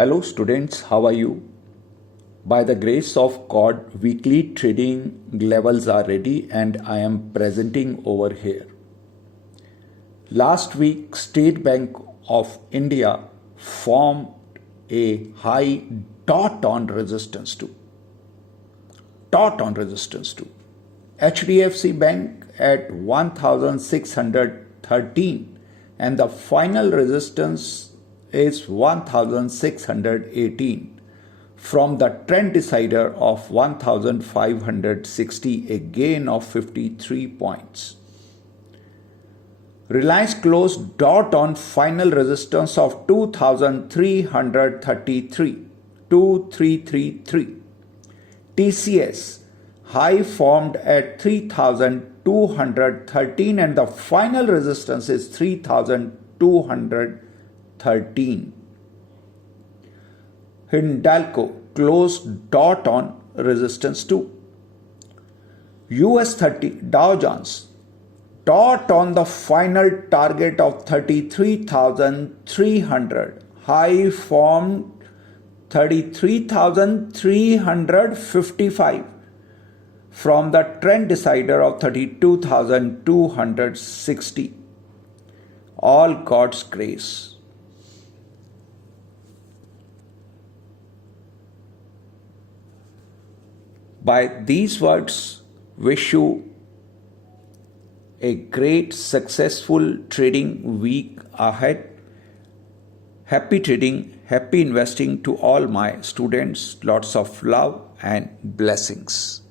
Hello students, how are you? By the grace of God, weekly trading levels are ready and I am presenting over here. Last week, State Bank of India formed a high dot on resistance to. HDFC Bank at 1613 and the final resistance is 1618 from the trend decider of 1560, a gain of 53 points. Reliance closed dot on final resistance of 2333. TCS high formed at 3213 and the final resistance is 3213. Hindalco closed dot on resistance 2. US 30 Dow Jones dot on the final target of 33,300. High formed 33,355 from the trend decider of 32,260. All God's grace. By these words, wish you a great successful trading week ahead. Happy trading, happy investing to all my students. Lots of love and blessings.